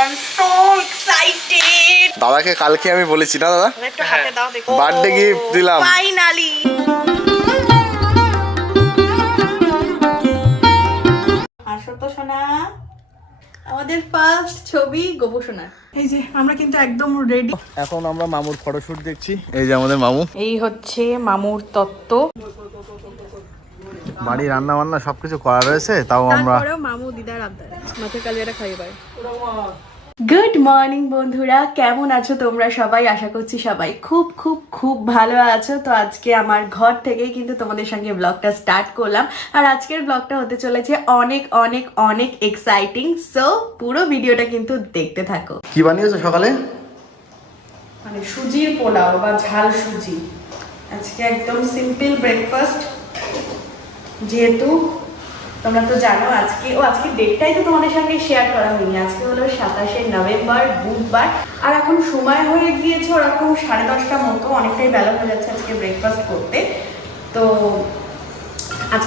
I'm so excited. দাদাকে কালকে আমি বলেছি না দাদা? একটু হাতে দাও দেখো। Birthday gift দিলাম। ফাইনালি আসো তো সোনা। আমাদের ফার্স্ট ছবি গোবু সোনা এই যে আমরা কিন্তু একদম রেডি এখন আমরা মামুর ফটোশুট দেখছি। এই যে আমাদের মামু। এই হচ্ছে মামুর তত্ত্ব। বাড়ি রান্না বান্না সবকিছু করা রয়েছে তাও আমরা মামু দিদার আবদার। মাথায় কালিয়াটা খাইয়ে পারে গুড মর্নিং বন্ধুরা। কেমন আছো তোমরা সবাই? আশা করছি সবাই খুব খুব খুব ভালো আছো। তো আজকে আমার ঘর থেকেই কিন্তু তোমাদের সঙ্গে ব্লগটা স্টার্ট করলাম। আর আজকের ব্লগটা হতে চলেছে অনেক অনেক অনেক এক্সাইটিং সো পুরো ভিডিওটা কিন্তু দেখতে থাকো। কি বানিয়েছো সকালে? মানে সুজির পোলাও বা ঝাল সুজি। আজকে একদম সিম্পল ব্রেকফাস্ট যেহেতু তোমরা তো জানো, আজকে, ও আজকে ডেটটাই তো তোমাদের সঙ্গে শেয়ার করা হয়নি। আজকে হলো সাতাশে নভেম্বর, বুধবার। আর এখন সময় হয়ে গিয়েছে, ওরকম সাড়ে দশটা মতো, অনেকটাই বেলা হয়ে যাচ্ছে আজকে ব্রেকফাস্ট করতে। তো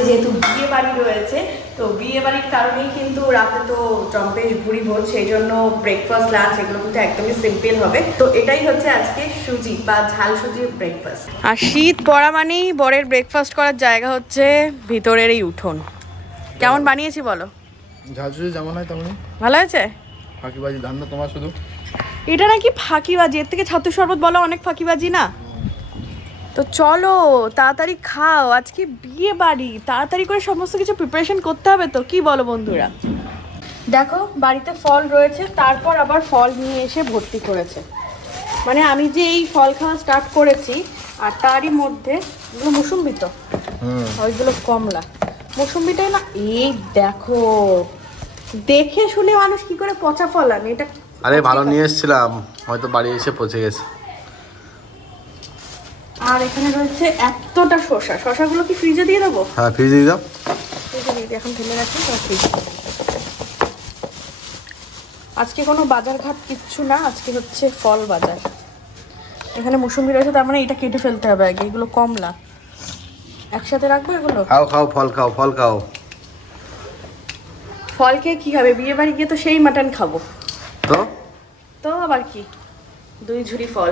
আজকে যেহেতু বিয়ে বাড়ি রয়েছে তো বিয়ে বাড়ির কারণেই কিন্তু রাতে তো চম্পেশ ভুড়ি ভোজ সেই জন্য ব্রেকফাস্ট লাঞ্চ এগুলো কিন্তু একদমই সিম্পল হবে। তো এটাই হচ্ছে আজকে সুজি বা ঝাল সুজির ব্রেকফাস্ট আর শীত পড়া মানেই বরের ব্রেকফাস্ট করার জায়গা হচ্ছে ভিতরের এই উঠোন। কেমন বানিয়েছি বলো? ঝালঝুড়ি যেমন হয় তেমনই। ভালো হয়েছে? ফাঁকিবাজি ধান্দা তোমার শুধু? এটা নাকি ফাঁকিবাজি এর থেকে ছাতু শরবত বলো অনেক ফাঁকিবাজি না? তো চলো তাড়াতাড়ি খাও আজকে বিয়ে বাড়ি তাড়াতাড়ি করে সমস্ত কিছু প্রিপারেশন করতে হবে তো কি বলো বন্ধুরা? দেখো বাড়িতে ফল রয়েছে তারপর আবার ফল নিয়ে এসে ভর্তি করেছে। মানে আমি যে এই ফল খাওয়া স্টার্ট করেছি আর তারই মধ্যে এগুলো মুসুম্বি তো। হুম। ওইগুলো কমলা। মুসুম্বিটাই না এই দেখো দেখে শুনে মানুষ কি করে পচা ফল আনে এটা আরে ভালো নিয়ে এসেছিলাম হয়তো বাড়ি এসে পচে গেছে। আর এখানে রয়েছে এতটা শসা। শসাগুলো কি ফ্রিজে দিয়ে দেবো? হ্যাঁ ফ্রিজ দিয়ে দাও। ফ্রিজে দিয়ে এখন ফেলে রাখি ফ্রিজ আজকে কোনো বাজার ঘাট কিচ্ছু না আজকে হচ্ছে ফল বাজার। এখানে মুসুম্বি রয়েছে তার মানে এটা কেটে ফেলতে হবে আগে এগুলো কমলা। একসাথে রাখব এগুলো? খাও খাও ফল খাও ফল খাও। ফল খেয়ে কি হবে? বিয়ে বাড়ি গিয়ে তো সেই মাটন খাব। তো? তো আবার কি? দুই ঝুড়ি ফল।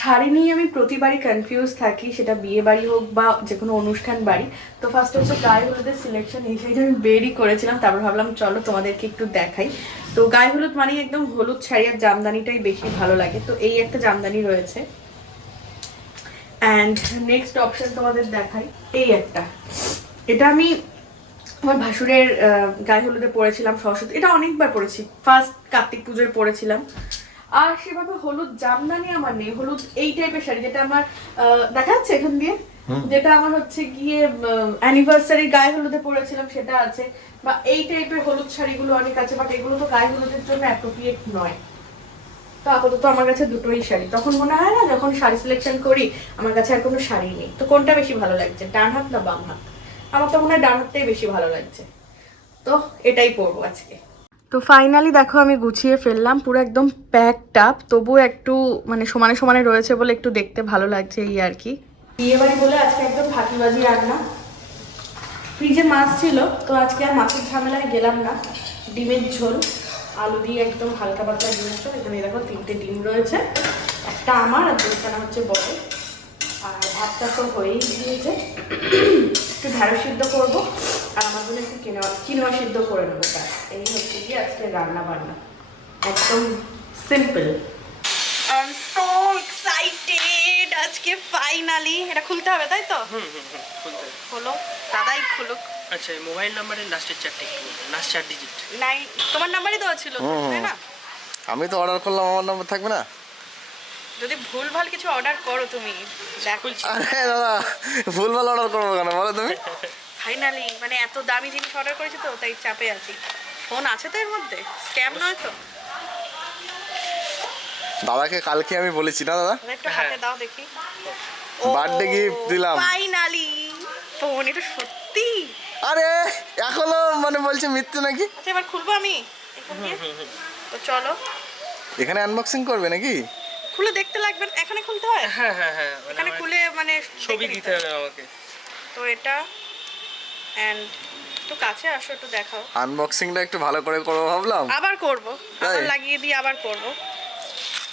শাড়ি নিয়ে আমি প্রতিবারই কনফিউজ থাকি, সেটা বিয়ে বাড়ি হোক বা যে কোনো অনুষ্ঠান বাড়ি। তো ফার্স্ট হচ্ছে গায়ে হলুদের সিলেকশন শাড়িটা আমি বেরই করেছিলাম, তারপর ভাবলাম চলো তোমাদেরকে একটু দেখাই। তো গায়ে হলুদ মানে একদম হলুদ শাড়ি আর জামদানিটাই বেশি ভালো লাগে। তো এই একটা জামদানি রয়েছে। অ্যান্ড নেক্সট অপশন তোমাদের দেখাই, এই একটা। এটা আমি আমার ভাসুরের গায়ে হলুদে পড়েছিলাম সরস্বতী, এটা অনেকবার পড়েছি ফার্স্ট কার্তিক পুজোয় পড়েছিলাম আর সেভাবে হলুদ জামদানি আমার নেই হলুদ এই টাইপের শাড়ি যেটা আমার দেখা যাচ্ছে এখান দিয়ে? যেটা আমার হচ্ছে গিয়ে অ্যানিভার্সারি গায়ে হলুদে পড়েছিলাম সেটা আছে। বা এই টাইপের হলুদ শাড়িগুলো অনেক আছে বাট এগুলো তো গায়ে হলুদের জন্য অ্যাপ্রোপ্রিয়েট নয়। তো আপাতত আমার কাছে দুটোই শাড়ি। তখন মনে হয় না যখন শাড়ি সিলেকশন করি আমার কাছে আর কোনো শাড়ি নেই। তো কোনটা বেশি ভালো লাগছে ডান হাত না বাম হাত? আমার তো মনে হয় ডান হাতটাই বেশি ভালো লাগছে। তো এটাই পরবো আজকে। তো ফাইনালি দেখো আমি গুছিয়ে ফেললাম, পুরো একদম প্যাকড আপ তবুও একটু মানে সমানে সমানে রয়েছে বলে একটু দেখতে ভালো লাগছে এই আর কি। বিয়ে বাড়ি বলে আজকে একদম ফাঁকিবাজি রান্না ফ্রিজে মাছ ছিল, তো আজকে আর মাছের ঝামেলায় গেলাম না। ডিমের ঝোল, আলু দিয়ে একদম হালকা পাতলা ডিমের ঝোল এখানে দেখো তিনটে ডিম রয়েছে, একটা আমার আর দুখানা হচ্ছে বড় আর ভাতটা তো হয়েই গিয়েছে। একটু ঢেঁড়স সিদ্ধ করব। আর আমার জন্য একটু কিনোয়া কিনোয়া সিদ্ধ করে নেব ব্যাস। এই হচ্ছে কি আজকে রান্না বান্না একদম simple I am so excited আজকে ফাইনালি এটা খুলতে হবে তাই তো? হুম হুম হুম খুলতে হবে। হলো দাদাই খুলুক। আচ্ছা এই মোবাইল নাম্বারের লাস্টের চারটে লাস্ট চার ডিজিট নাই তোমার নাম্বারই দেওয়া ছিল। তাই না? আমি তো অর্ডার করলাম আমার নাম্বার থাকবে না? যদি ভুল ভালো কিছু অর্ডার করো তুমি দেখো। আরে দাদা ভুলভাল অর্ডার করব কেন? বলো তুমি। ফাইনালি মানে এত দামি জিনিস অর্ডার করেছি তো তাই চাপে আছি। ফোন আছে তো এর মধ্যে? স্ক্যাম নয় তো? দাদাকে কালকে আমি বলেছি না দাদা? একটু হাতে দাও দেখি। Birthday gift দিলাম। ফাইনালি ফোন এটা সত্যি। আরে এখনও মানে বলছে মিথ্যে নাকি? আচ্ছা এবার খুলবো আমি? এখন তো চলো। এখানে আনবক্সিং করবে নাকি? খুলে দেখতে লাগবে না। এখানে খুলতে হয়? হ্যাঁ হ্যাঁ হ্যাঁ মানে এখানে খুলে মানে ছবি দিতে হবে আমাকে। তো এটা অ্যান্ড একটু কাছে আসো একটু দেখাও। আনবক্সিংটা একটু ভালো করে করব ভাবলাম। আবার করব। আবার লাগিয়ে দিয়ে আবার করব।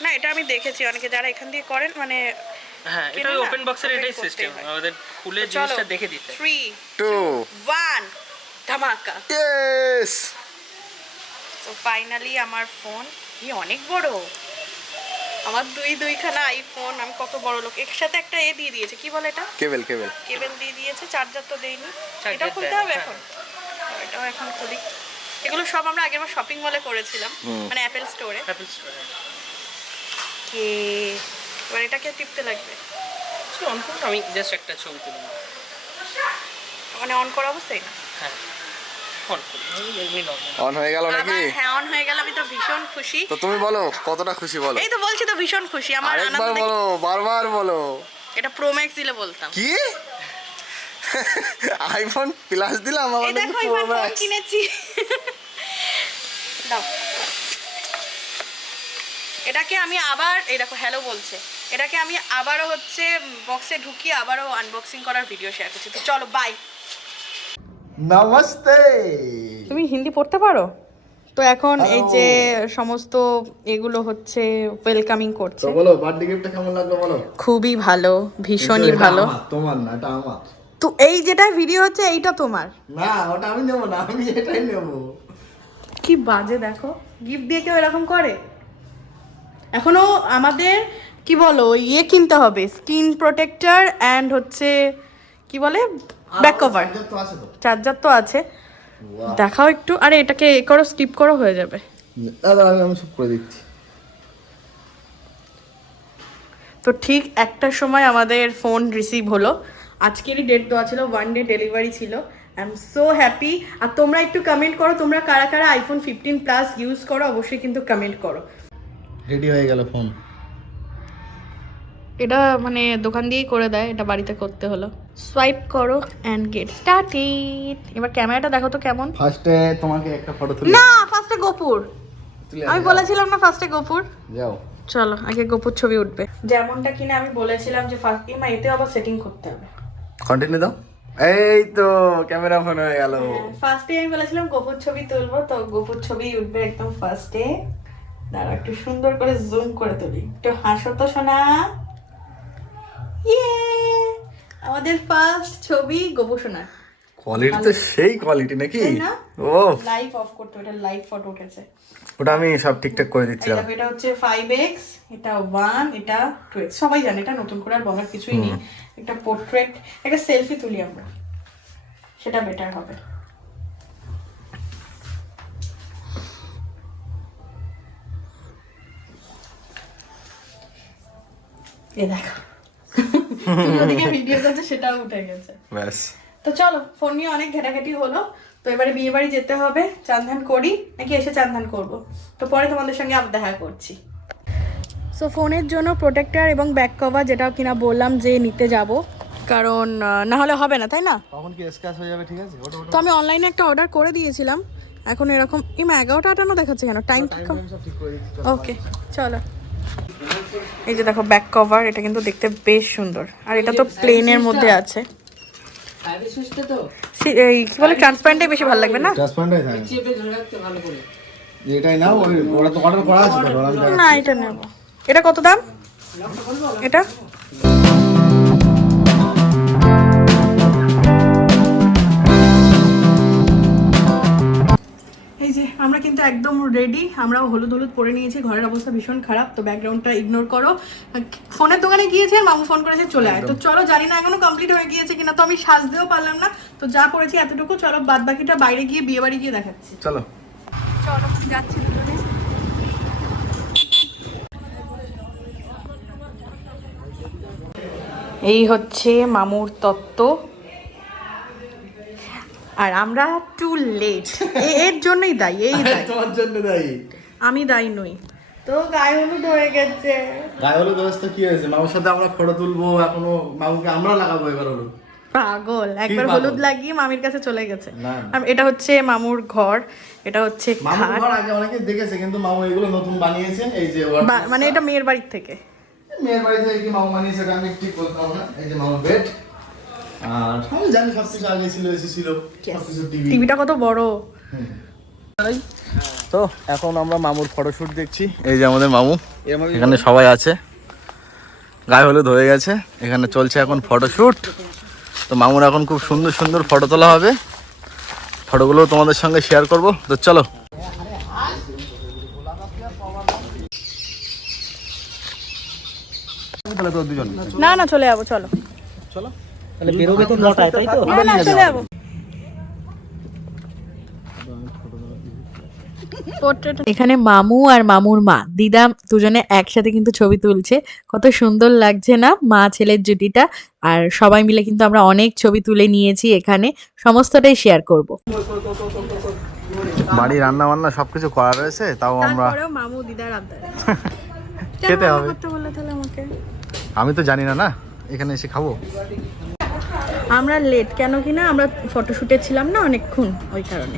না এটা আমি দেখেছি অনেকে যারা এখান দিয়ে করেন মানে হ্যাঁ এটা ওপেন বক্সের এটাই সিস্টেম। আমাদের খুলে জিনিসটা দেখে দিতে। থ্রি টু ওয়ান ধামাকা। ইয়েস তো ফাইনালি আমার ফোন কি অনেক বড়। আমার দুই দুইখানা আইফোন আমি কত বড় লোক। এর সাথে একটা এ দিয়ে দিয়েছে কি বলে এটা? কেবল কেবল। কেবল দিয়ে দিয়েছে চার্জার তো Charger এটাও খুলতে হবে হ্যাঁ। এখন। এটাও এখন খুলি এগুলো সব আমরা আগের বার শপিং মলে করেছিলাম মানে অ্যাপেল স্টোরে অ্যাপল স্টোর কে? এবার এটাকে টিপতে লাগবে। অন করুন আমি জাস্ট একটা ছবি তুলি। মানে অন করা অবস্থায় হ্যাঁ। অন হয়ে গেল নাকি? হ্যাঁ অন হয়ে গেল আমি তো ভীষণ খুশি। তো তুমি বলো কতটা খুশি বলো? এই তো বলছি তো ভীষণ খুশি। আমার আনন্দ আরেকবার বলো বারবার বলো। এটা প্রো ম্যাক্স দিলে বলতাম। কি? আইফোন প্লাস দিলাম এই আমাদের দেখো এবার ফোন কিনেছি। দাও। এটাকে আমি আবার এই দেখো হ্যালো বলছে। এটাকে আমি আবারও হচ্ছে বক্সে ঢুকিয়ে আবারও আনবক্সিং করার ভিডিও শেয়ার করছি। তো চলো বাই নমস্তে। তুমি হিন্দি পড়তে পারো? তো এখন এই যে সমস্ত এগুলো হচ্ছে ওয়েলকামিং করছে। বলো বার্থডে গিফটটা কেমন লাগল বলো? খুবই ভালো ভীষণই ভালো। তোমার না এটা আমার। তো এই যেটা ভিডিও হচ্ছে এইটা তোমার। না ওটা আমি নেব না আমি এটাই নেব। কি বাজে দেখো। গিফট দিয়ে কেউ এরকম করে? এখনও আমাদের কি বলো ইয়ে কিনতে হবে স্কিন প্রোটেক্টর অ্যান্ড হচ্ছে কি বলে ব্যাক কভার চার্জার তো আছে দেখাও একটু। আরে এটাকে এ করো স্টিপ করো হয়ে যাবে। আমি সব করে দিচ্ছি। তো ঠিক একটার সময় আমাদের ফোন রিসিভ হলো। আজকেরই ডেট দেওয়া ছিল ওয়ান ডে ডেলিভারি ছিল। আই এম সো হ্যাপি আর তোমরা একটু কমেন্ট করো তোমরা কারা কারা আইফোন ফিফটিন প্লাস ইউজ করো অবশ্যই কিন্তু কমেন্ট করো। রেডি হয়ে গেল ফোন এটা মানে দোকান দিয়েই করে দেয় এটা বাড়িতে করতে হলো। সোয়াইপ করো এন্ড গেট স্টার্টেড এবার ক্যামেরাটা দেখো তো কেমন। ফার্স্টে তোমাকে একটা ফটো তুলে না ফার্স্টে গোপুর। আমি বলেছিলাম না ফার্স্টে গোপুর। যাও। চলো আগে গোপুর ছবি উঠবে। যেমনটা কিনা আমি বলেছিলাম যে ফার্স্ট ইমা এতে আবার সেটিং করতে হবে। কন্টিনিউ দাও। এই তো ক্যামেরা ফোন হয়ে গেল। ফার্স্টে আমি বলেছিলাম গোপুর ছবি তুলবো তো গোপুর ছবি উঠবে একদম ফার্স্টে দাঁড়া একটু সুন্দর করে জুম করে তুলি। একটু হাসো তো শোনা ইয়ে আমাদের ফার্স্ট ছবি গোপু সোনা কোয়ালিটি তো সেই কোয়ালিটি নাকি? ও লাইভ অফ করতে এটা লাইভ ফটো উঠেছে। ওটা আমি সব ঠিকঠাক করে দিচ্ছিলাম। এটা হচ্ছে ফাইভ এক্স এটা ওয়ান এটা টু সবাই জানে এটা নতুন করে আর বলার কিছুই নেই। একটা পোর্ট্রেট একটা সেলফি তুলি আমরা। সেটা বেটার হবে। এ দেখো। তুমি ওদিকে ভিডিও করছ সেটাও উঠে গেছে। ব্যাস। তো চলো ফোন নিয়ে অনেক ঘেটাঘেটি হলো। তো এবারে বিয়ে বাড়ি যেতে হবে চান্দান করি নাকি এসে চান্দান করব? তো পরে তোমাদের সঙ্গে আবার দেখা করছি। সো ফোনের জন্য প্রোটেক্টর এবং ব্যাক কভার যেটাও কিনা বললাম যে নিতে যাব। কারণ না হলে হবে না তাই না? তখন কি স্ক্র্যাচ হয়ে যাবে ঠিক আছে? তো আমি অনলাইনে একটা অর্ডার করে দিয়েছিলাম। এখন এরকম ইমা এগারোটা আটানো দেখাচ্ছে কেন? টাইম কম? ঠিক ওকে চলো। এই যে দেখো ব্যাক কভার এটা কিন্তু দেখতে বেশ সুন্দর। আর এটা তো প্লেনের মধ্যে আছে। সি- এই কি বলে ট্রান্সপারেন্টটাই বেশি ভালো লাগবে না? এটাই নাও তো অর্ডার করা আছে। না এটা নেব। এটা কত দাম? এটা? আমরা কিন্তু একদম রেডি আমরাও হলুদ হলুদ পরে নিয়েছি ঘরের অবস্থা ভীষণ খারাপ তো ব্যাকগ্রাউন্ডটা ইগনোর করো। ফোনের দোকানে গিয়েছে মামু ফোন করেছে চলে আয়। তো চলো জানি না এখনও কমপ্লিট হয়ে গিয়েছে কিনা তো আমি সাজতেও পারলাম না। তো যা করেছি এতটুকু চলো বাদ বাকিটা বাইরে গিয়ে বিয়ে বাড়ি গিয়ে দেখাচ্ছি। চলো। চলো যাচ্ছি এই হচ্ছে মামুর তত্ত্ব। আর আমরা টু লেট এর জন্যই দায়ী এই দায়ী। তোমার জন্য দায়ী। আমি দায়ী নই। তো গায়ে হলুদ হয়ে গেছে। গায়ে হলুদ অবস্থা কি হয়েছে? মামুর সাথে আমরা ফটো তুলবো এখনও মামুকে আমরা লাগাবো এবার হলুদ। পাগল একবার হলুদ লাগিয়ে মামির কাছে চলে গেছে। এটা হচ্ছে মামুর ঘর এটা হচ্ছে মামুর ঘর আগে অনেকে দেখেছে কিন্তু মামু এগুলো নতুন বানিয়েছে এই যে মানে এটা মেয়ের বাড়ির থেকে। মেয়ের বাড়ি থেকে কি মামু বানিয়েছে এটা আমি ঠিক বলতে পারব না এই যে মামুর বেড আর আমি জানি সব কিছু আগে ছিল এসে ছিল সব কিছু টিভি টিভিটা কত বড়? তো এখন আমরা মামুর ফটোশুট দেখছি। এই যে আমাদের মামু এখানে সবাই আছে। গায়ে হলুদ হয়ে গেছে এখানে চলছে এখন ফটোশুট। তো মামুর এখন খুব সুন্দর সুন্দর ফটো তোলা হবে। ফটোগুলো তোমাদের সঙ্গে শেয়ার করব। তো চলো। না না চলে যাব চলো। চলো। তাহলে বেরোবে তো নটায় তাই তো? না না চলে যাব। এখানে মামু আর মামুর মা। দিদা দুজনে একসাথে কিন্তু ছবি তুলছে। কত সুন্দর লাগছে না মা ছেলের জুটিটা? আর সবাই মিলে কিন্তু আমরা অনেক ছবি তুলে নিয়েছি এখানে। সমস্তটাই শেয়ার করব। বাড়ি রান্না বান্না সবকিছু করা রয়েছে তাও আমরা মামু দিদার খেতে হবে। আমি তো জানি না না। এখানে এসে খাব। আমরা লেট কেন কিনা আমরা ফটোশুটে ছিলাম না অনেকক্ষণ ওই কারণে।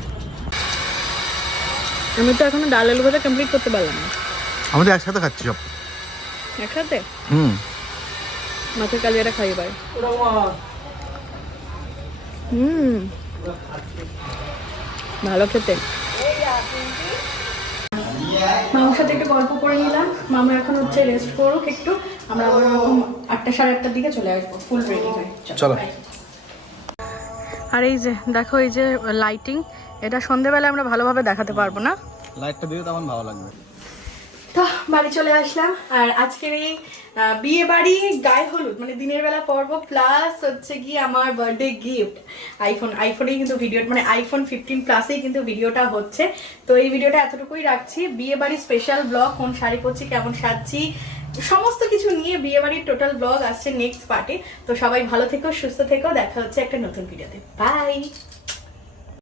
আমি তো এখনও ডাল আলু ভাজা কমপ্লিট করতে পারলাম না। আমাদের একসাথে খাচ্ছি সব। একসাথে? হুম। মাছের কালিয়াটা খাই পারে হুম। ভালো খেতে। মামার সাথে একটু গল্প করে নিলাম। মামা এখন হচ্ছে রেস্ট করুক একটু। আমরা আবার আটটা সাড়ে আটটার দিকে চলে আসব। ফুল রেডি হয়ে চলো আর এই যে দেখো এই যে লাইটিং এটা সন্ধেবেলা আমরা ভালোভাবে দেখাতে পারব না। লাইটটা দিলে তখন ভালো লাগবে। তো বাড়ি চলে আসলাম। আর আজকের এই বিয়ে বাড়ি গায়ে হলুদ মানে দিনের বেলা পর্ব প্লাস হচ্ছে কি আমার বার্থডে গিফট আইফোন আইফোনেই কিন্তু ভিডিও মানে আইফোন ফিফটিন প্লাসেই কিন্তু ভিডিওটা হচ্ছে। তো এই ভিডিওটা এতটুকুই রাখছি। বিয়ে বাড়ির স্পেশাল ব্লগ কোন শাড়ি পরছি কেমন সাজছি সমস্ত কিছু নিয়ে বিয়ে বাড়ির টোটাল ব্লগ আসছে নেক্সট পার্টে তো সবাই ভালো থেকো, সুস্থ থেকো, দেখা হচ্ছে একটা নতুন ভিডিওতে বাই